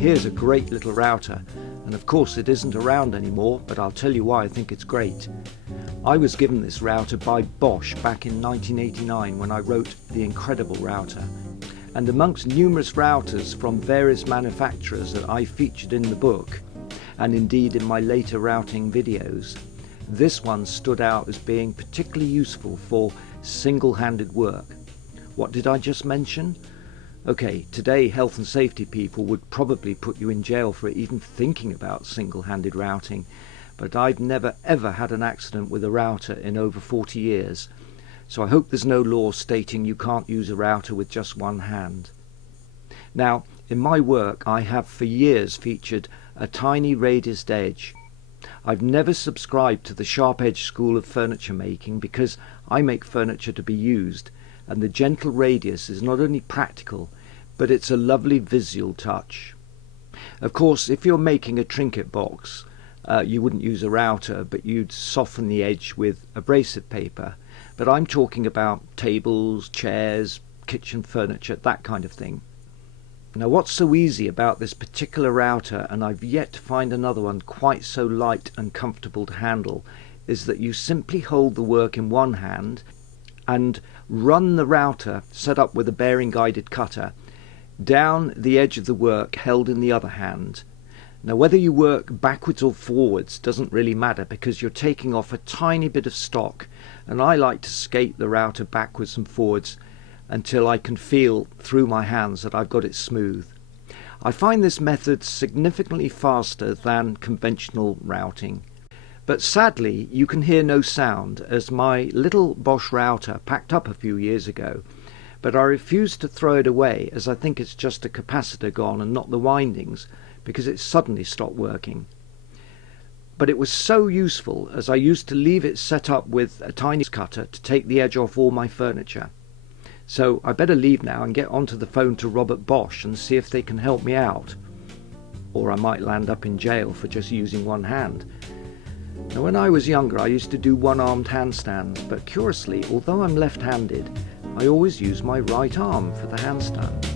Here's a great little router, and of course it isn't around anymore, but I'll tell you why I think it's great. I was given this router by Bosch back in 1989 when I wrote The Incredible Router. And amongst numerous routers from various manufacturers that I featured in the book, and indeed in my later routing videos, this one stood out as being particularly useful for single-handed work. What did I just mention? Okay, today health and safety people would probably put you in jail for even thinking about single-handed routing, but I've never ever had an accident with a router in over 40 years, so I hope there's no law stating you can't use a router with just one hand. Now, in my work I have for years featured a tiny radiused edge. I've never subscribed to the sharp edge school of furniture making because I make furniture to be used, and the gentle radius is not only practical, but it's a lovely visual touch. Of course, if you're making a trinket box, you wouldn't use a router, but you'd soften the edge with abrasive paper. But I'm talking about tables, chairs, kitchen furniture, that kind of thing. Now, what's so easy about this particular router, and I've yet to find another one quite so light and comfortable to handle, is that you simply hold the work in one hand and run the router, set up with a bearing guided cutter, down the edge of the work held in the other hand. Now, whether you work backwards or forwards doesn't really matter because you're taking off a tiny bit of stock, and I like to skate the router backwards and forwards until I can feel through my hands that I've got it smooth. I find this method significantly faster than conventional routing. But sadly, you can hear no sound, as my little Bosch router packed up a few years ago, but I refuse to throw it away as I think it's just a capacitor gone and not the windings, because it suddenly stopped working. But it was so useful, as I used to leave it set up with a tiny cutter to take the edge off all my furniture. So I better leave now and get onto the phone to Robert Bosch and see if they can help me out. Or I might land up in jail for just using one hand. Now, when I was younger I used to do one-armed handstands, but curiously, although I'm left-handed, I always use my right arm for the handstand.